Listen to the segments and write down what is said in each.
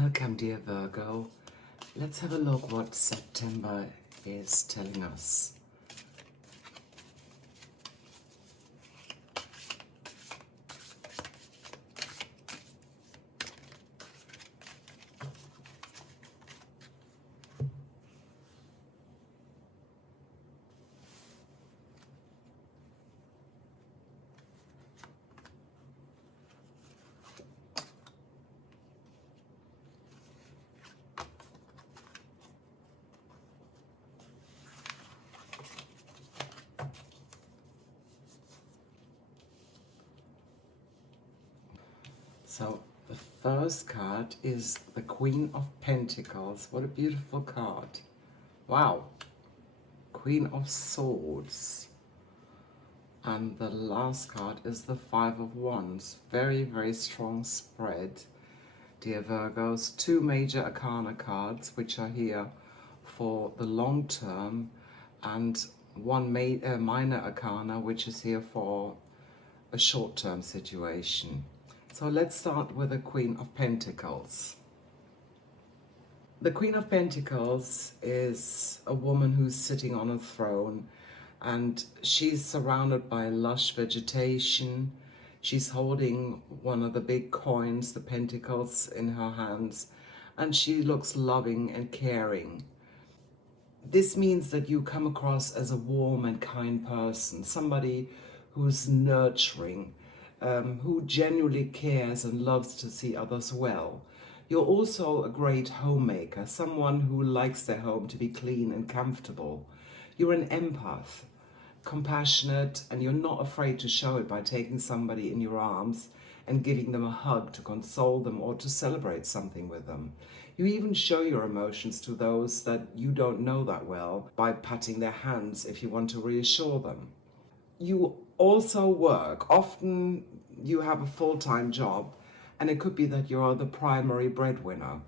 Welcome, dear Virgo. Let's have a look what September is telling us. So the first card is the Queen of Pentacles. What a beautiful card. Wow. Queen of Swords. And the last card is the Five of Wands. Very, very strong spread, dear Virgos. Two major arcana cards, which are here for the long term, and one minor arcana, which is here for a short-term situation. So let's start with the Queen of Pentacles. The Queen of Pentacles is a woman who's sitting on a throne, and she's surrounded by lush vegetation. She's holding one of the big coins, the pentacles, in her hands, and she looks loving and caring. This means that you come across as a warm and kind person, somebody who's nurturing, who genuinely cares and loves to see others well. You're also a great homemaker, someone who likes their home to be clean and comfortable. You're an empath, compassionate, and you're not afraid to show it by taking somebody in your arms and giving them a hug to console them or to celebrate something with them. You even show your emotions to those that you don't know that well by patting their hands if you want to reassure them. You also work. Often you have a full-time job, and it could be that you're the primary breadwinner.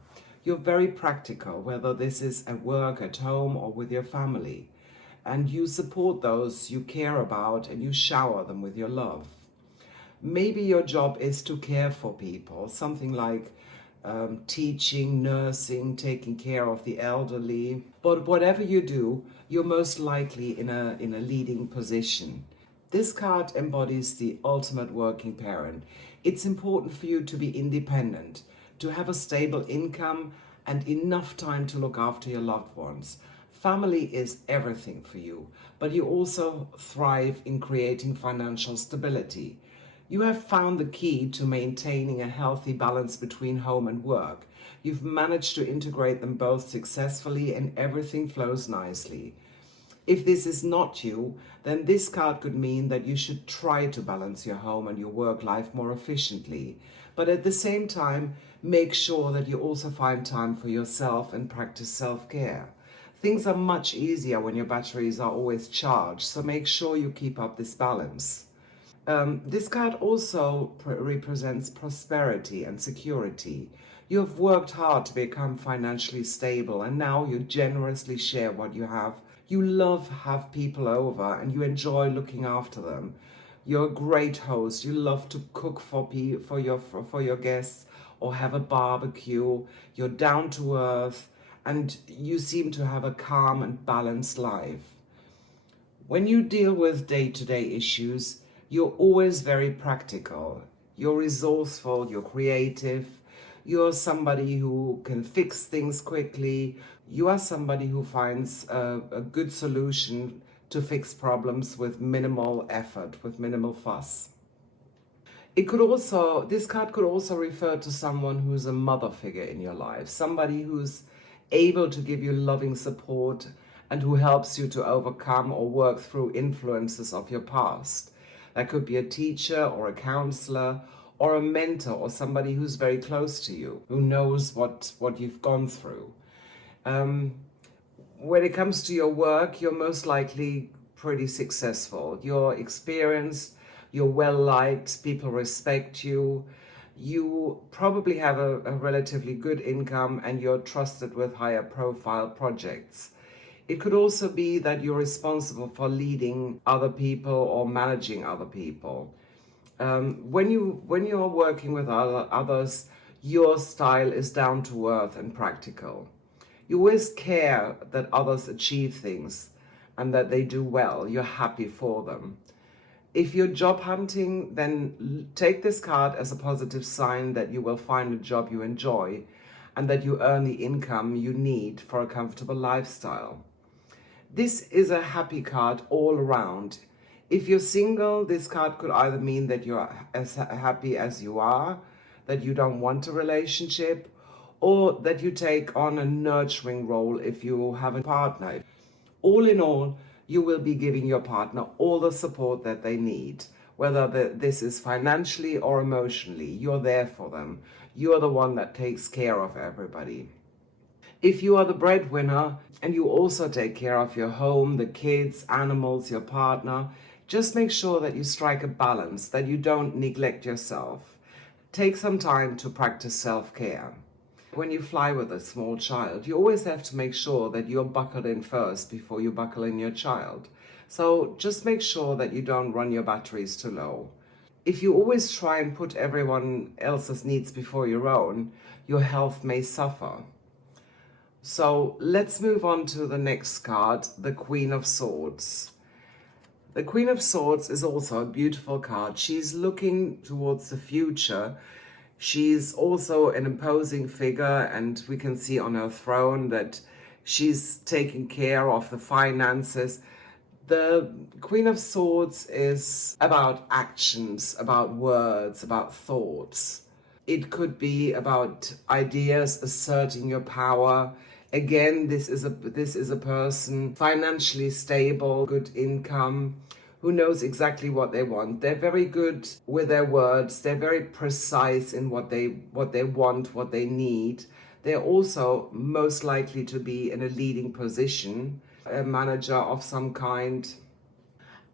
You're very practical, whether this is at work, at home, or with your family. And you support those you care about, and you shower them with your love. Maybe your job is to care for people, something like teaching, nursing, taking care of the elderly. But whatever you do, you're most likely in a leading position. This card embodies the ultimate working parent. It's important for you to be independent, to have a stable income and enough time to look after your loved ones. Family is everything for you, but you also thrive in creating financial stability. You have found the key to maintaining a healthy balance between home and work. You've managed to integrate them both successfully, and everything flows nicely. If this is not you, then this card could mean that you should try to balance your home and your work life more efficiently. But at the same time, make sure that you also find time for yourself and practice self-care. Things are much easier when your batteries are always charged, so make sure you keep up this balance. This card also represents prosperity and security. You have worked hard to become financially stable, and now you generously share what you have. You love to have people over, and you enjoy looking after them. You're a great host. You love to cook for your guests or have a barbecue. You're down to earth, and you seem to have a calm and balanced life. When you deal with day-to-day issues, you're always very practical. You're resourceful, you're creative, you're somebody who can fix things quickly. You are somebody who finds a good solution to fix problems with minimal effort, with minimal fuss. This card could also refer to someone who's a mother figure in your life, somebody who's able to give you loving support and who helps you to overcome or work through influences of your past. That could be a teacher or a counselor or a mentor or somebody who's very close to you, who knows what you've gone through. When it comes to your work, you're most likely pretty successful. You're experienced, you're well-liked, people respect you. You probably have a relatively good income, and you're trusted with higher profile projects. It could also be that you're responsible for leading other people or managing other people. When you're working with others, Your style is down to earth and practical. You always care that others achieve things and that they do well. You're happy for them. If you're job hunting, then take this card as a positive sign that you will find a job you enjoy and that you earn the income you need for a comfortable lifestyle. This is a happy card all around. If you're single, this card could either mean that you're as happy as you are, that you don't want a relationship, or that you take on a nurturing role if you have a partner. All in all, you will be giving your partner all the support that they need, whether this is financially or emotionally. You're there for them. You're the one that takes care of everybody. If you are the breadwinner and you also take care of your home, the kids, animals, your partner, just make sure that you strike a balance, that you don't neglect yourself. Take some time to practice self-care. When you fly with a small child, you always have to make sure that you're buckled in first before you buckle in your child. So just make sure that you don't run your batteries too low. If you always try and put everyone else's needs before your own, your health may suffer. So let's move on to the next card, the Queen of Swords. The Queen of Swords is also a beautiful card. She's looking towards the future. She's also an imposing figure, and we can see on her throne that she's taking care of the finances. The Queen of Swords is about actions, about words, about thoughts. It could be about ideas, asserting your power. Again, this is a person financially stable, good income, who knows exactly what they want. They're very good with their words. They're very precise in what they want, what they need. They're also most likely to be in a leading position, a manager of some kind.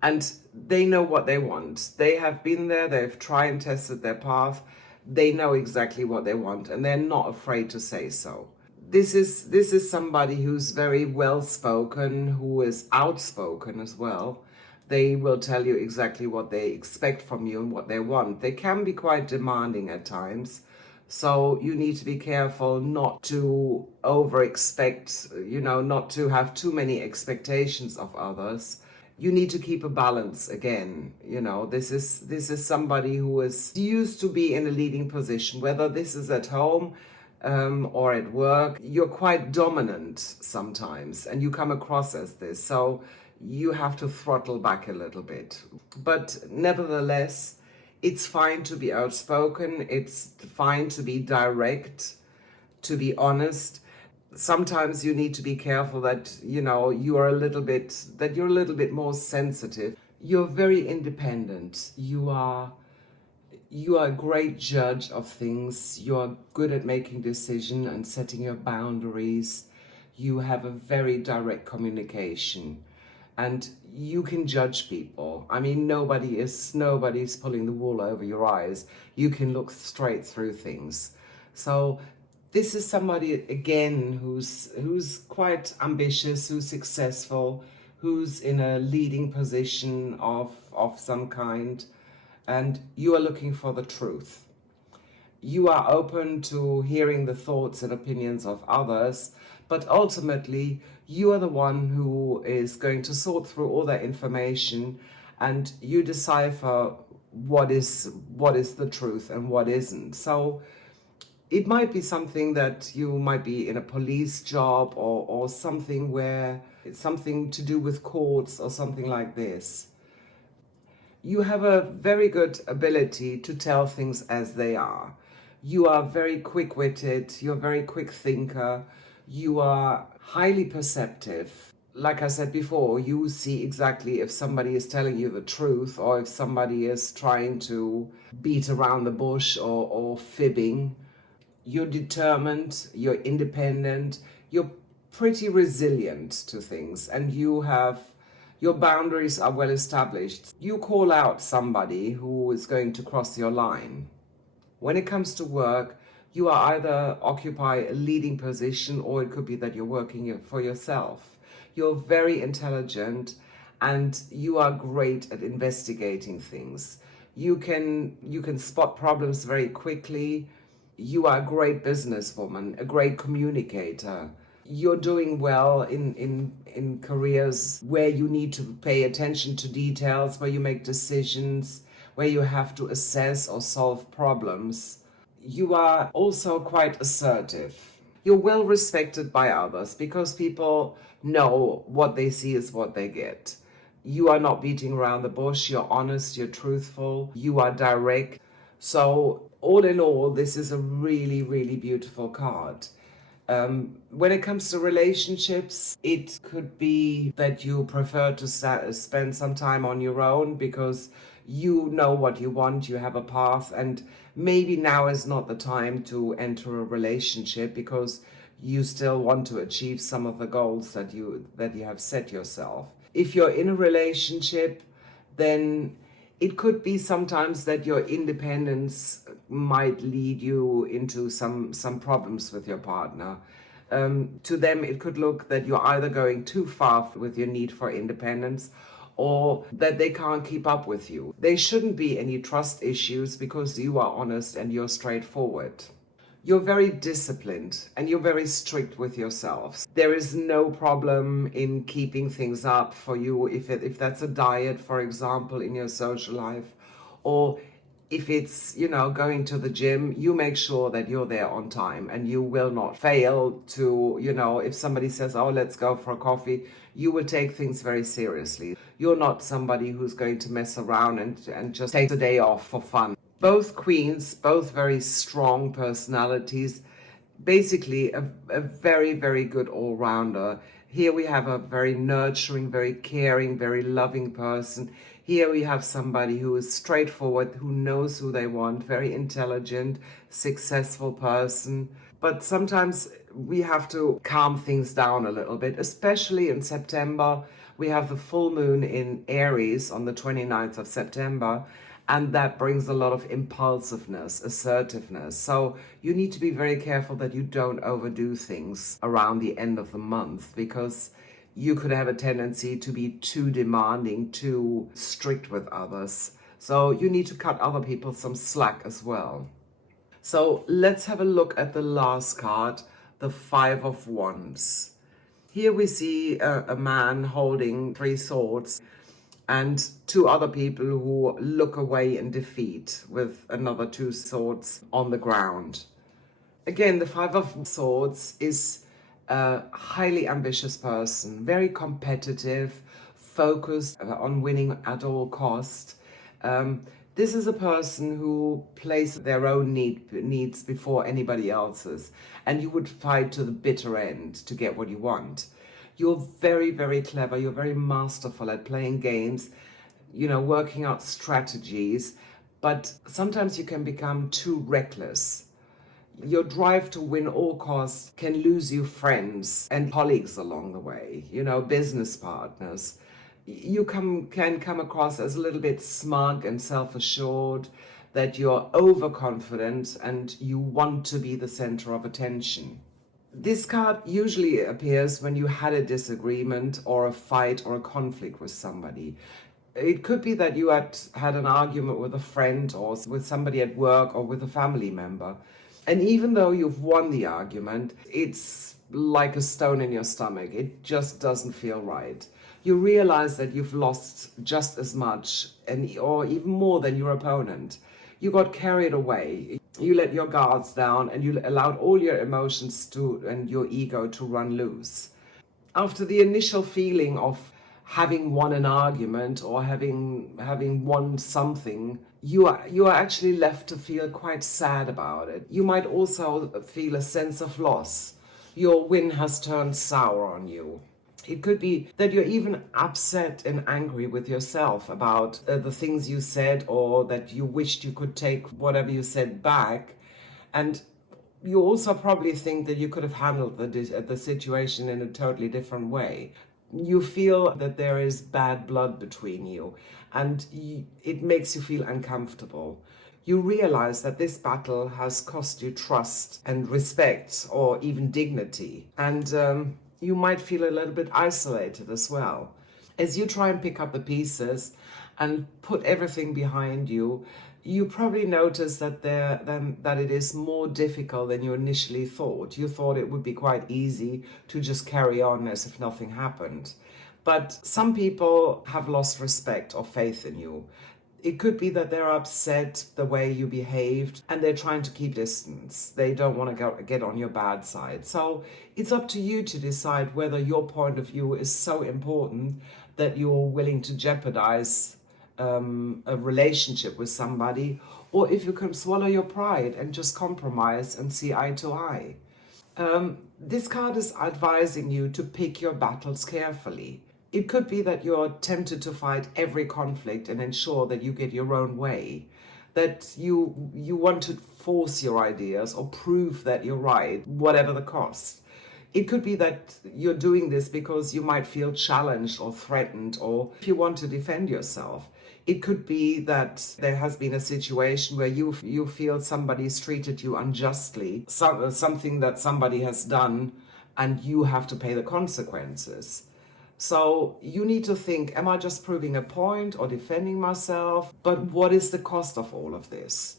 And they know what they want. They have been there, they've tried and tested their path. They know exactly what they want, and they're not afraid to say so. This is somebody who's very well spoken, who is outspoken as well. They will tell you exactly what they expect from you and what they want. They can be quite demanding at times, so you need to be careful not to over-expect, not to have too many expectations of others. You need to keep a balance again. This is somebody who is used to be in a leading position, whether this is at home or at work. You're quite dominant sometimes, and you come across as this. So you have to throttle back a little bit. But nevertheless, it's fine to be outspoken. It's fine to be direct, to be honest. Sometimes you need to be careful that, you're a little bit more sensitive. You're very independent. You are a great judge of things. You are good at making decisions and setting your boundaries. You have a very direct communication. And you can judge people. I mean, nobody's pulling the wool over your eyes. You can look straight through things. So this is somebody, again, who's quite ambitious, who's successful, who's in a leading position of some kind, and you are looking for the truth. You are open to hearing the thoughts and opinions of others, but ultimately, you are the one who is going to sort through all that information, and you decipher what is the truth and what isn't. So it might be something that you might be in a police job or something where it's something to do with courts or something like this. You have a very good ability to tell things as they are. You are very quick-witted, you're a very quick thinker, you are highly perceptive. Like I said before, you see exactly if somebody is telling you the truth or if somebody is trying to beat around the bush or fibbing. You're determined, you're independent, you're pretty resilient to things, and your boundaries are well established. You call out somebody who is going to cross your line. When it comes to work, you are either occupy a leading position, or it could be that you're working for yourself. You're very intelligent, and you are great at investigating things. You can spot problems very quickly. You are a great businesswoman, a great communicator. You're doing well in careers where you need to pay attention to details, where you make decisions, where you have to assess or solve problems. You are also quite assertive. You're well respected by others because people know what they see is what they get. You are not beating around the bush, you're honest, you're truthful, you are direct. So, all in all, this is a really, really beautiful card. When it comes to relationships, it could be that you prefer to spend some time on your own because you know what you want, you have a path, and maybe now is not the time to enter a relationship because you still want to achieve some of the goals that you have set yourself. If you're in a relationship, then it could be sometimes that your independence might lead you into some problems with your partner. To them, it could look that you're either going too far with your need for independence or that they can't keep up with you. There shouldn't be any trust issues because you are honest and you're straightforward. You're very disciplined and you're very strict with yourselves. There is no problem in keeping things up for you if that's a diet, for example, in your social life, or if it's, going to the gym, you make sure that you're there on time and you will not fail to, if somebody says, oh, let's go for a coffee, you will take things very seriously. You're not somebody who's going to mess around and just take the day off for fun. Both queens, both very strong personalities, basically a very, very good all-rounder. Here we have a very nurturing, very caring, very loving person. Here we have somebody who is straightforward, who knows who they want, very intelligent, successful person. But sometimes we have to calm things down a little bit, especially in September. We have the full moon in Aries on the 29th of September. And that brings a lot of impulsiveness, assertiveness. So you need to be very careful that you don't overdo things around the end of the month because you could have a tendency to be too demanding, too strict with others. So you need to cut other people some slack as well. So let's have a look at the last card, the Five of Wands. Here we see a man holding three swords and two other people who look away in defeat with another two swords on the ground. Again, the Five of Swords is a highly ambitious person, very competitive, focused on winning at all cost. This is a person who places their own needs before anybody else's, and you would fight to the bitter end to get what you want. You're very, very clever. You're very masterful at playing games, working out strategies, but sometimes you can become too reckless. Your drive to win all costs can lose you friends and colleagues along the way, business partners. You can come across as a little bit smug and self-assured, that you're overconfident and you want to be the center of attention. This card usually appears when you had a disagreement or a fight or a conflict with somebody. It could be that you had an argument with a friend or with somebody at work or with a family member. And even though you've won the argument, it's like a stone in your stomach. It just doesn't feel right. You realize that you've lost just as much or even more than your opponent. You got carried away. You let your guards down and you allowed all your emotions and your ego to run loose. After the initial feeling of having won an argument or having won something, you are actually left to feel quite sad about it. You might also feel a sense of loss. Your win has turned sour on you. It could be that you're even upset and angry with yourself about the things you said, or that you wished you could take whatever you said back. And you also probably think that you could have handled the situation in a totally different way. You feel that there is bad blood between you, and it makes you feel uncomfortable. You realize that this battle has cost you trust and respect, or even dignity. And you might feel a little bit isolated as well. As you try and pick up the pieces and put everything behind you, You probably notice that that it is more difficult than you initially thought. You thought it would be quite easy to just carry on as if nothing happened. But some people have lost respect or faith in you. It could be that they're upset the way you behaved and they're trying to keep distance. They don't want to get on your bad side. So it's up to you to decide whether your point of view is so important that you're willing to jeopardize a relationship with somebody, or if you can swallow your pride and just compromise and see eye to eye. This card is advising you to pick your battles carefully. It could be that you're tempted to fight every conflict and ensure that you get your own way, that you want to force your ideas or prove that you're right, whatever the cost. It could be that you're doing this because you might feel challenged or threatened, or if you want to defend yourself. It could be that there has been a situation where you feel somebody's treated you unjustly, something that somebody has done, and you have to pay the consequences. So you need to think, am I just proving a point or defending myself? But what is the cost of all of this?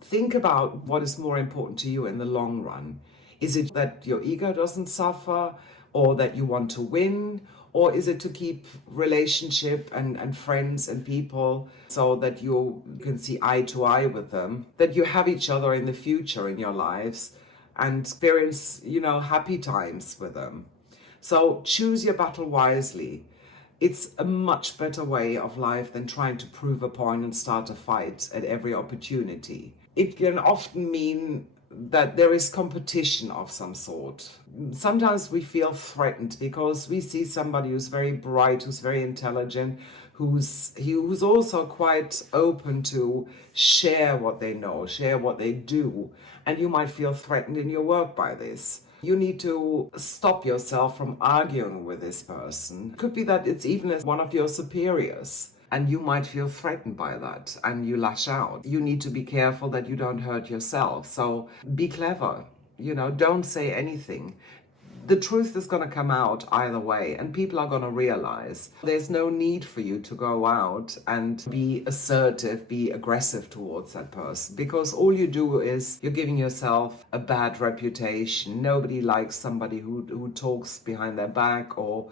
Think about what is more important to you in the long run. Is it that your ego doesn't suffer, or that you want to win? Or is it to keep relationship and friends and people so that you can see eye to eye with them, that you have each other in the future in your lives and experience, happy times with them? So choose your battle wisely. It's a much better way of life than trying to prove a point and start a fight at every opportunity. It can often mean that there is competition of some sort. Sometimes we feel threatened because we see somebody who's very bright, who's very intelligent, who's also quite open to share what they know, share what they do, and you might feel threatened in your work by this. You need to stop yourself from arguing with this person. It could be that it's even as one of your superiors, and you might feel threatened by that and you lash out. You need to be careful that you don't hurt yourself. So be clever, don't say anything. The truth is going to come out either way, and people are going to realize there's no need for you to go out and be assertive, be aggressive towards that person, because all you do is you're giving yourself a bad reputation. Nobody likes somebody who talks behind their back or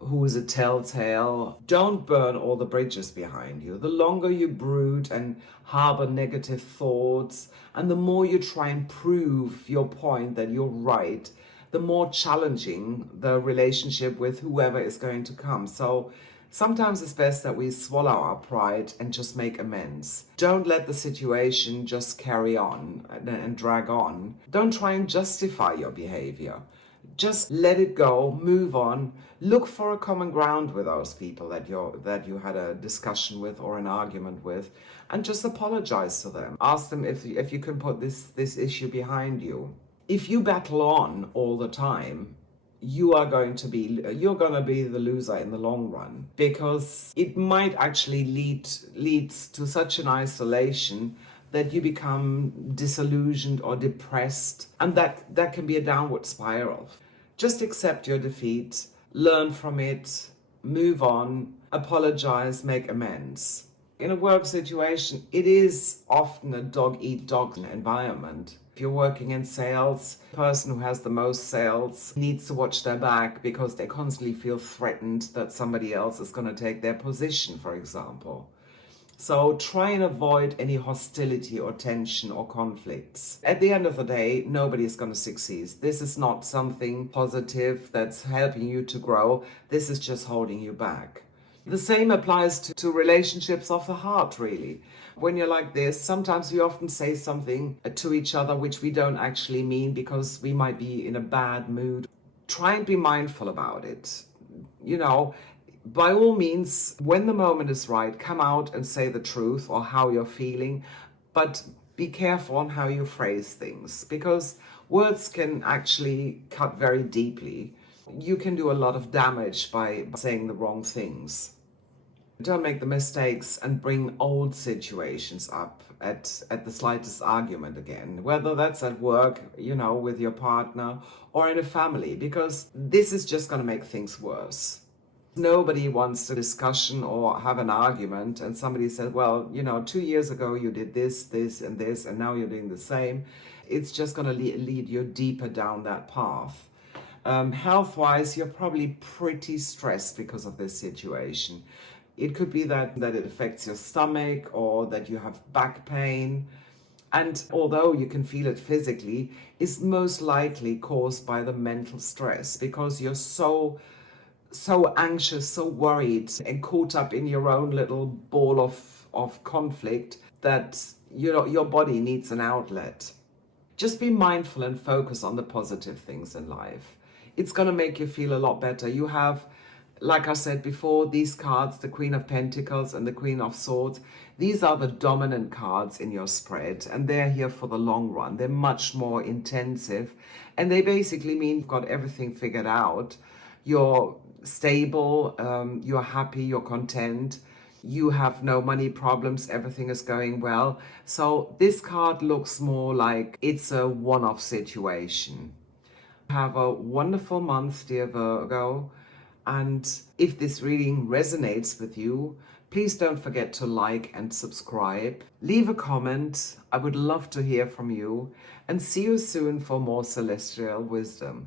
who is a telltale. Don't burn all the bridges behind you. The longer you brood and harbor negative thoughts, and the more you try and prove your point that you're right, the more challenging the relationship with whoever is going to come. So sometimes it's best that we swallow our pride and just make amends. Don't let the situation just carry on and drag on. Don't try and justify your behavior. Just let it go, move on, look for a common ground with those people that you had a discussion with or an argument with, and just apologize to them. Ask them if you can put this issue behind you. If you battle on all the time, you're going to be the loser in the long run, because it might actually lead to such an isolation that you become disillusioned or depressed, and that can be a downward spiral. Just accept your defeat, learn from it, move on, apologize, make amends. In a work situation, it is often a dog-eat-dog environment. If you're working in sales, the person who has the most sales needs to watch their back because they constantly feel threatened that somebody else is going to take their position, for example. So try and avoid any hostility or tension or conflicts. At the end of the day, nobody is going to succeed. This is not something positive that's helping you to grow. This is just holding you back. The same applies to relationships of the heart, really. When you're like this, sometimes we often say something to each other which we don't actually mean because we might be in a bad mood. Try and be mindful about it. By all means, when the moment is right, come out and say the truth or how you're feeling, but be careful on how you phrase things, because words can actually cut very deeply. You can do a lot of damage by saying the wrong things. Don't make the mistakes and bring old situations up at the slightest argument again, whether that's at work, with your partner, or in a family, because this is just going to make things worse. Nobody wants a discussion or have an argument, and somebody said, well, 2 years ago you did this, this, and this, and now you're doing the same. It's just going to lead you deeper down that path. Health-wise, you're probably pretty stressed because of this situation. It could be that it affects your stomach, or that you have back pain. And although you can feel it physically, it's most likely caused by the mental stress, because you're so anxious, so worried, and caught up in your own little ball of conflict that your body needs an outlet. Just be mindful and focus on the positive things in life. It's going to make you feel a lot better. You have, like I said before, these cards, the Queen of Pentacles and the Queen of Swords. These are the dominant cards in your spread, and they're here for the long run. They're much more intensive, and they basically mean you've got everything figured out. You're stable, you're happy, you're content, you have no money problems, everything is going well. So this card looks more like it's a one-off situation. Have a wonderful month, dear Virgo. And if this reading resonates with you, please don't forget to like and subscribe. Leave a comment. I would love to hear from you. And see you soon for more celestial wisdom.